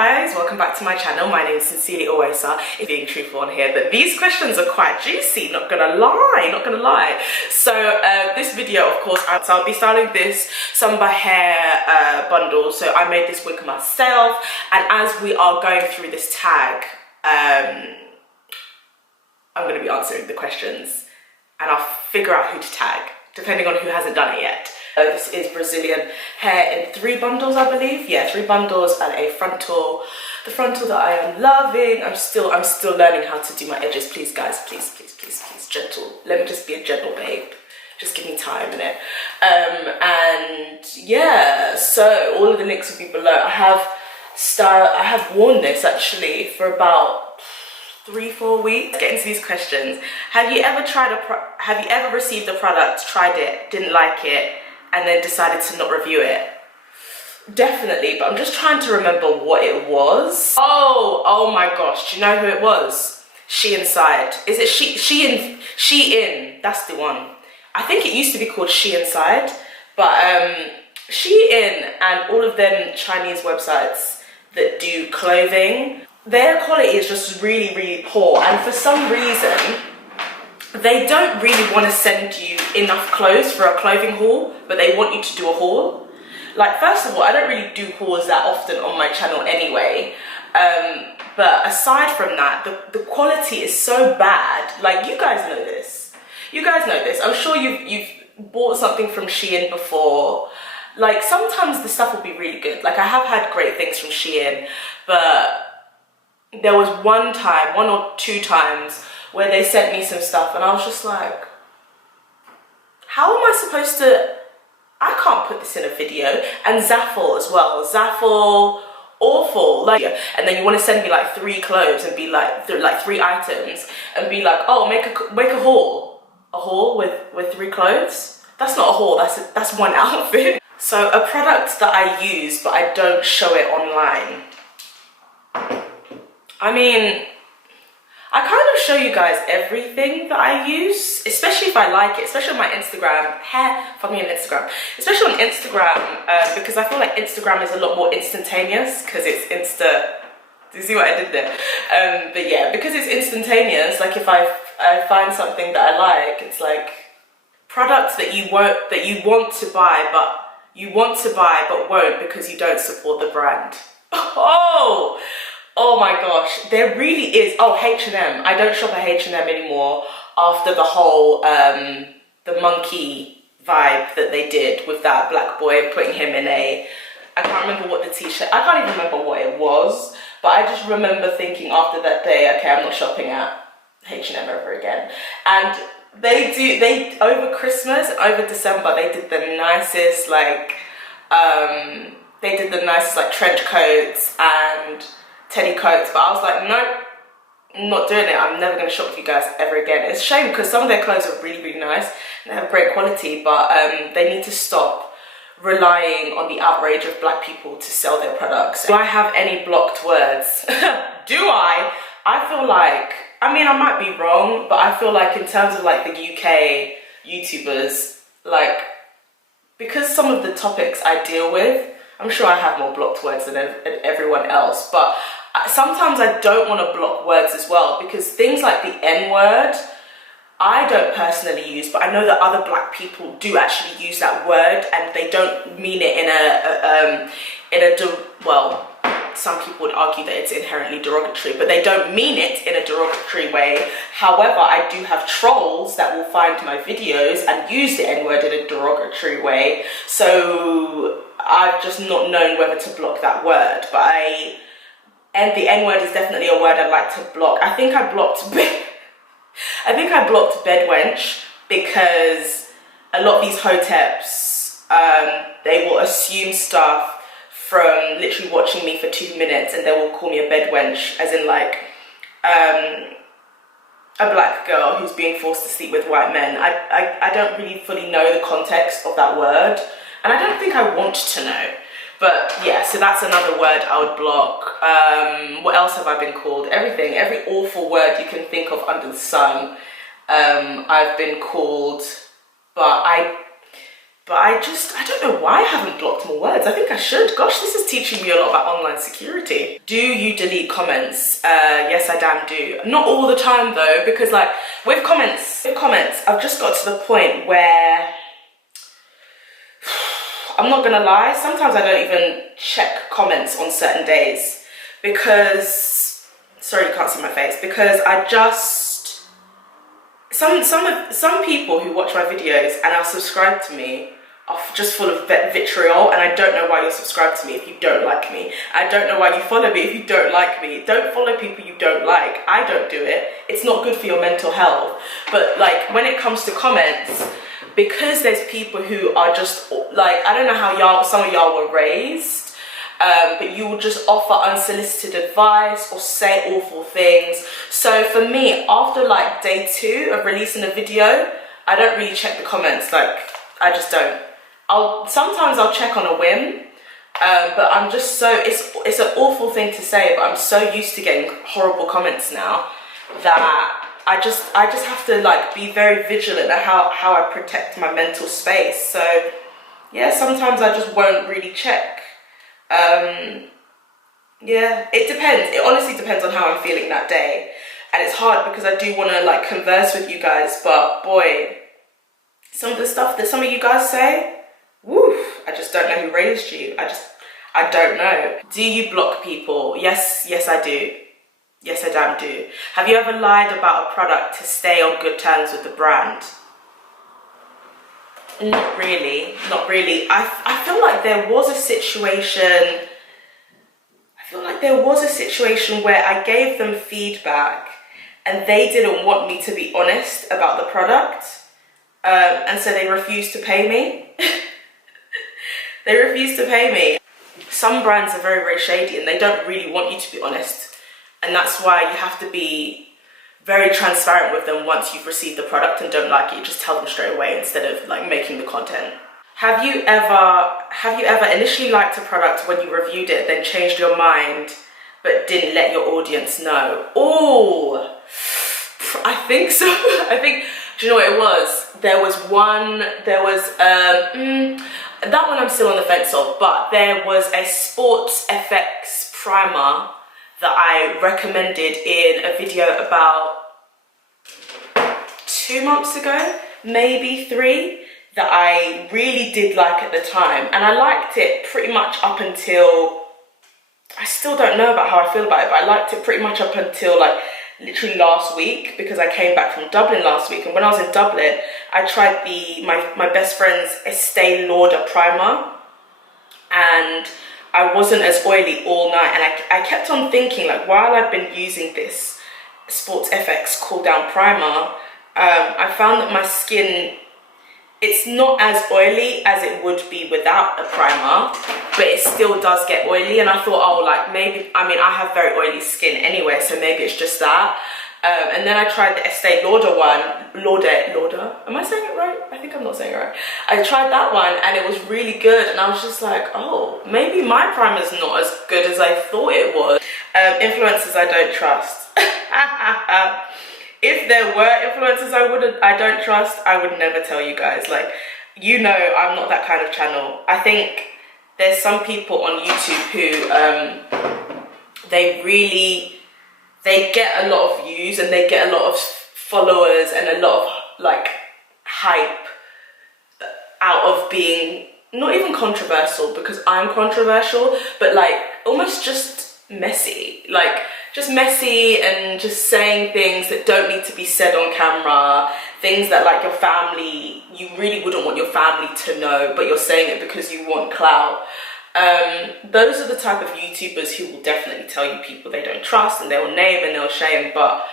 guys, welcome back to my channel. My name is SincerelyOghosa. If being truthful on here, but these questions are quite juicy, not gonna lie. So this video, of course, I'll be styling this Sunber hair bundle. So I made this wig myself, and as we are going through this tag, I'm gonna be answering the questions and I'll figure out who to tag, depending on who hasn't done it yet. This is Brazilian hair in 3 bundles, I believe. Yeah, 3 bundles and a frontal. The frontal that I am loving. I'm still learning how to do my edges. Please, guys, please, gentle. Let me just be a gentle babe. Just give me time in it. And yeah, so all of the links will be below. I have worn this actually for about 3-4 weeks. Get into these questions. Have you ever received a product, tried it, didn't like it, and then decided to not review it? Definitely, but I'm just trying to remember what it was. Oh my gosh, do you know who it was? Inside. Is it Shein? That's the one. I think it used to be called Inside, but Shein and all of them Chinese websites that do clothing, their quality is just really poor, and for some reason they don't really want to send you enough clothes for a clothing haul, but they want you to do a haul. Like, first of all, I don't really do hauls that often on my channel anyway, but aside from that, the quality is so bad. Like, you guys know this. I'm sure you've bought something from Shein before. Like, sometimes the stuff will be really good. Like, I have had great things from Shein, but there was one or two times where they sent me some stuff and I was just like, how am I supposed to, I can't put this in a video. And Zaful as well. Zaful, awful. Like, and then you want to send me like 3 clothes and be like, 3 items and be like, oh, make a haul. A haul with 3 clothes? That's not a haul, that's one outfit. So a product that I use but I don't show it online. I mean, I kind of show you guys everything that I use, especially if I like it, especially on my Instagram, especially on Instagram, because I feel like Instagram is a lot more instantaneous because it's do you see what I did there? But yeah, because it's instantaneous, like if I find something that I like, it's like products that you want to buy but won't because you don't support the brand. Oh my gosh, there really is. Oh, H&M. I don't shop at H&M anymore after the whole the monkey vibe that they did with that black boy, putting him in I can't remember what the t-shirt, I can't even remember what it was, but I just remember thinking after that day, okay, I'm not shopping at H&M ever again. And they over Christmas and over December, they did the nicest trench coats and teddy coats, but I was like, nope, I'm not doing it. I'm never going to shop with you guys ever again. It's a shame because some of their clothes are really nice and they have great quality, but they need to stop relying on the outrage of black people to sell their products. Do I have any blocked words? Do I? I feel like, I mean, I might be wrong, but I feel like in terms of like the UK YouTubers, like, because some of the topics I deal with, I'm sure I have more blocked words than everyone else, but sometimes I don't want to block words as well, because things like the N-word, I don't personally use, but I know that other black people do actually use that word, and they don't mean it well, some people would argue that it's inherently derogatory, but they don't mean it in a derogatory way. However, I do have trolls that will find my videos and use the N-word in a derogatory way, so I've just not known whether to block that word. But the N-word is definitely a word I'd like to block. I think I blocked bedwench because a lot of these hoteps, they will assume stuff from literally watching me for 2 minutes and they will call me a bedwench, as in like a black girl who's being forced to sleep with white men. I don't really fully know the context of that word, and I don't think I want to know. But yeah, so that's another word I would block. What else have I been called? Everything, every awful word you can think of under the sun, I've been called. But But I don't know why I haven't blocked more words. I think I should. Gosh, this is teaching me a lot about online security. Do you delete comments? Yes, I damn do. Not all the time though, because like with comments, I've just got to the point where I'm not gonna lie, sometimes I don't even check comments on certain days because, sorry you can't see my face, because I just, some people who watch my videos and are subscribed to me are just full of vitriol, and I don't know why you're subscribed to me if you don't like me. I don't know why you follow me if you don't like me. Don't follow people you don't like. I don't do it. It's not good for your mental health. But like when it comes to comments, because there's people who are just like, I don't know how some of y'all were raised, but you will just offer unsolicited advice or say awful things. So for me, after like day 2 of releasing a video, I don't really check the comments. Like, I just don't. Sometimes I'll check on a whim, but I'm just so, it's an awful thing to say, but I'm so used to getting horrible comments now that I just have to like be very vigilant at how I protect my mental space. So yeah, sometimes I just won't really check. Yeah, it depends. It honestly depends on how I'm feeling that day. And it's hard because I do want to like converse with you guys, but boy, some of the stuff that some of you guys say, woof, I just don't know who raised you. I don't know. Do you block people? Yes, I do. Yes, I damn do. Have you ever lied about a product to stay on good terms with the brand? Not really, not really. I feel like there was a situation where I gave them feedback and they didn't want me to be honest about the product. And so they refused to pay me. They refused to pay me. Some brands are very, very shady and they don't really want you to be honest. And that's why you have to be very transparent with them once you've received the product and don't like it. Just tell them straight away instead of like making the content. Have you ever initially liked a product when you reviewed it, then changed your mind, but didn't let your audience know? Oh, I think so. Do you know what it was? That one I'm still on the fence of, but there was a Sports FX primer that I recommended in a video about 2 months ago, maybe 3, that I really did like at the time. And I liked it pretty much up until, I still don't know about how I feel about it, but I liked it pretty much up until like literally last week, because I came back from Dublin last week, and when I was in Dublin I tried my best friend's Estee Lauder primer, and I wasn't as oily all night, and I kept on thinking, like, while I've been using this Sports FX cool down primer, I found that my skin, it's not as oily as it would be without a primer, but it still does get oily. And I thought, oh, like maybe, I mean, I have very oily skin anyway, so maybe it's just that. And then I tried the Estee Lauder one, Lauder, am I saying it right? I think I'm not saying it right. I tried that one and it was really good, and I was just like, oh, maybe my primer's not as good as I thought it was. Influencers I don't trust. If there were influencers I don't trust, I would never tell you guys. Like, you know, I'm not that kind of channel. I think there's some people on YouTube who they get a lot of views and they get a lot of followers and a lot of like hype out of being not even controversial, because I'm controversial, but like almost just messy, like just messy and just saying things that don't need to be said on camera, things that like your family, you really wouldn't want your family to know, but you're saying it because you want clout. Those are the type of YouTubers who will definitely tell you people they don't trust, and they'll name and they'll shame. But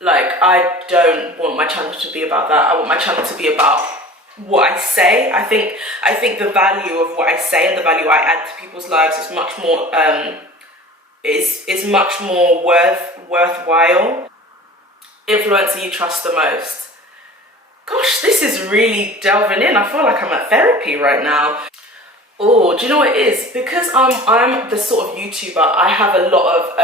like, I don't want my channel to be about that. I want my channel to be about what I say. I think the value of what I say and the value I add to people's lives is much more is much more worthwhile. Influencer you trust the most. Gosh, this is really delving in. I feel like I'm at therapy right now. Oh, do you know what it is? Because I'm the sort of YouTuber, I have a lot of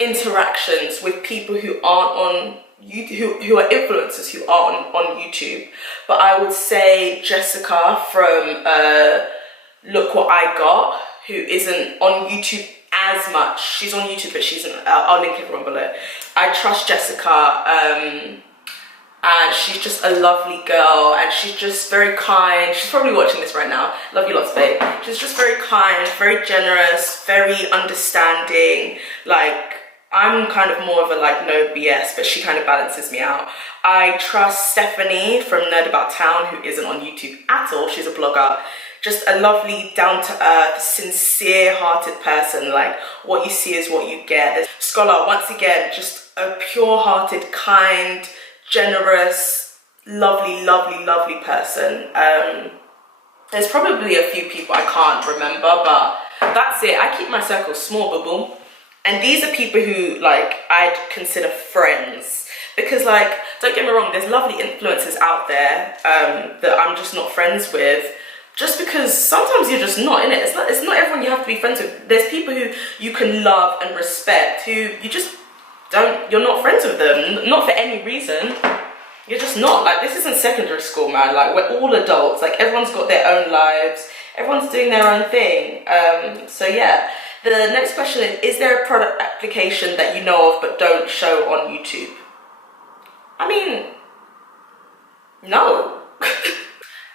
interactions with people who aren't on YouTube, who are influencers who are on YouTube. But I would say Jessica from Look What I Got, who isn't on YouTube as much. She's on YouTube, but she's I'll link everyone below. I trust Jessica, and she's just a lovely girl, and she's just very kind. She's probably watching this right now. Love you lots, babe. She's just very kind, very generous, very understanding. Like, I'm kind of more of a like no BS, but she kind of balances me out. I trust Stephanie from Nerd About Town, who isn't on YouTube at all. She's a blogger. Just a lovely, down-to-earth, sincere-hearted person. Like, what you see is what you get. There's Scola, once again, just a pure-hearted, kind, generous, lovely, lovely, lovely person. There's probably a few people I can't remember, but that's it. I keep my circle small, boo-boo. And these are people who, like, I'd consider friends. Because, like, don't get me wrong, there's lovely influencers out there that I'm just not friends with. Just because sometimes you're just not in it. It's not everyone you have to be friends with. There's people who you can love and respect who you just don't, you're not friends with them. Not for any reason. You're just not. Like, this isn't secondary school, man. Like, we're all adults. Like, everyone's got their own lives. Everyone's doing their own thing. So yeah. The next question is there a product application that you know of but don't show on YouTube? I mean, no.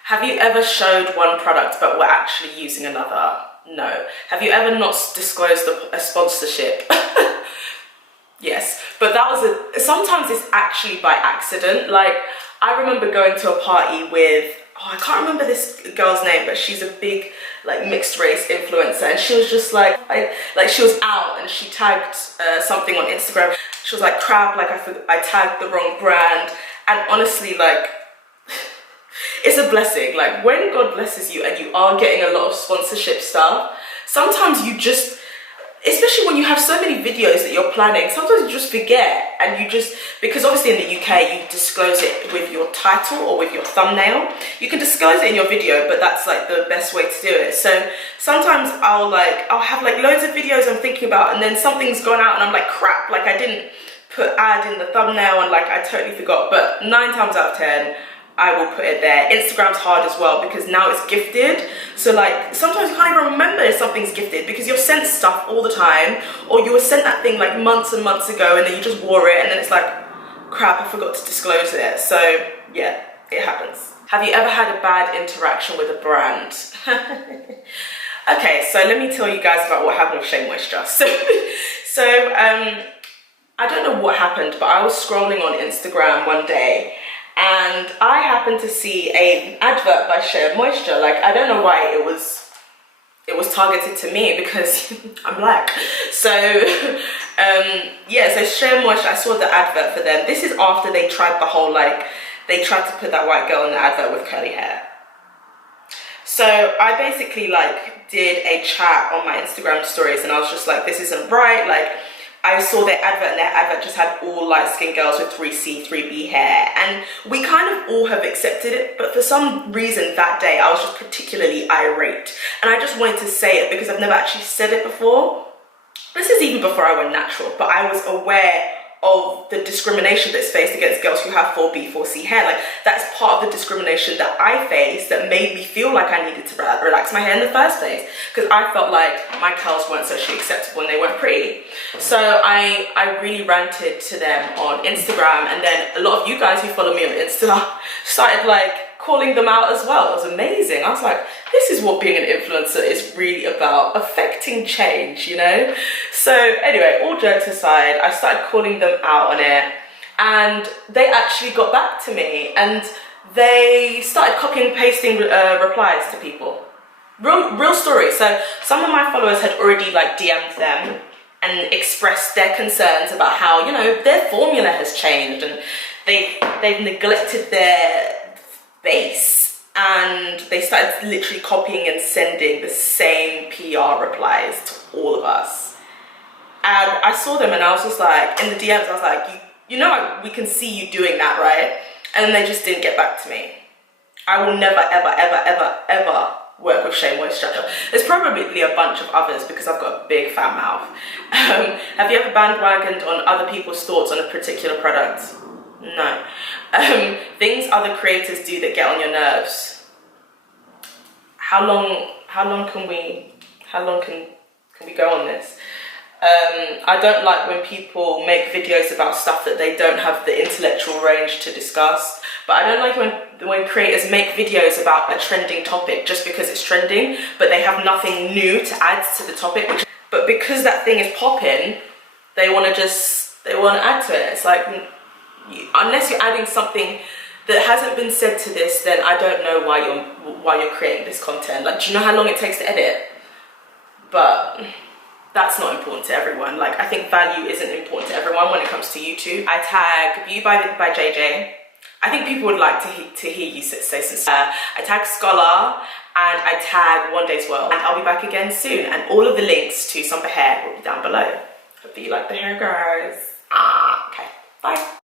Have you ever showed one product but were actually using another? No. Have you ever not disclosed a sponsorship? Yes, but that was sometimes it's actually by accident. Like, I remember going to a party with, I can't remember this girl's name, but she's a big like mixed race influencer, and she was just like she was out and she tagged something on Instagram. She was like, crap, like I tagged the wrong brand. And honestly, like, it's a blessing. Like, when God blesses you and you are getting a lot of sponsorship stuff, sometimes you just, especially when you have so many videos that you're planning, sometimes you just forget, and you just, because obviously in the UK you disclose it with your title or with your thumbnail. You can disclose it in your video, but that's like the best way to do it. So sometimes I'll have like loads of videos I'm thinking about, and then something's gone out and I'm like, crap, like I didn't put ad in the thumbnail, and like I totally forgot. But 9 times out of 10 I will put it there. Instagram's hard as well because now it's gifted. So like sometimes you can't even remember if something's gifted because you're sent stuff all the time, or you were sent that thing like months and months ago and then you just wore it and then it's like, crap, I forgot to disclose it. So yeah, it happens. Have you ever had a bad interaction with a brand? Okay, so let me tell you guys about what happened with Shea Moisture. So I don't know what happened, but I was scrolling on Instagram one day and I happened to see an advert by Shea Moisture. Like, I don't know why it was targeted to me because I'm black. So yeah, so Shea Moisture, I saw the advert for them. This is after they tried the whole, like, they tried to put that white girl in the advert with curly hair. So I basically like did a chat on my Instagram stories and I was just like, this isn't right. Like, I saw their advert and their advert just had all light-skinned girls with 3C, 3B hair. And we kind of all have accepted it, but for some reason that day I was just particularly irate. And I just wanted to say it because I've never actually said it before. This is even before I went natural, but I was aware of the discrimination that's faced against girls who have 4B, 4C hair. Like, that's part of the discrimination that I faced that made me feel like I needed to relax my hair in the first place, because I felt like my curls weren't socially acceptable and they weren't pretty. So I really ranted to them on Instagram, and then a lot of you guys who follow me on Insta started like calling them out as well. It was amazing. I was like, this is what being an influencer is really about, affecting change, you know? So anyway, all jokes aside, I started calling them out on it, and they actually got back to me and they started copying and pasting replies to people. Real story. So some of my followers had already like DM'd them and expressed their concerns about how, you know, their formula has changed and they've neglected their base, and they started literally copying and sending the same PR replies to all of us. And I saw them and I was just like, in the DMs, I was like, you know, we can see you doing that, right? And then they just didn't get back to me. I will never, ever, ever, ever, ever work with Shea Moisture. There's probably a bunch of others because I've got a big fat mouth. Have you ever bandwagoned on other people's thoughts on a particular product? No. Things other creators do that get on your nerves. How long can we go on this? I don't like when people make videos about stuff that they don't have the intellectual range to discuss. But I don't like when creators make videos about a trending topic just because it's trending, but they have nothing new to add to the topic. But because that thing is popping, they want to add to it. It's like, unless you're adding something that hasn't been said to this, then I don't know why you're creating this content. Like, do you know how long it takes to edit? But that's not important to everyone. Like, I think value isn't important to everyone when it comes to YouTube. I tag BeautybyJJ. I think people would like to hear you say Sincere. I tag Scola and I tag Wande as well. And I'll be back again soon. And all of the links to Sunber hair will be down below. Hope that you like the hair, guys. Okay, bye.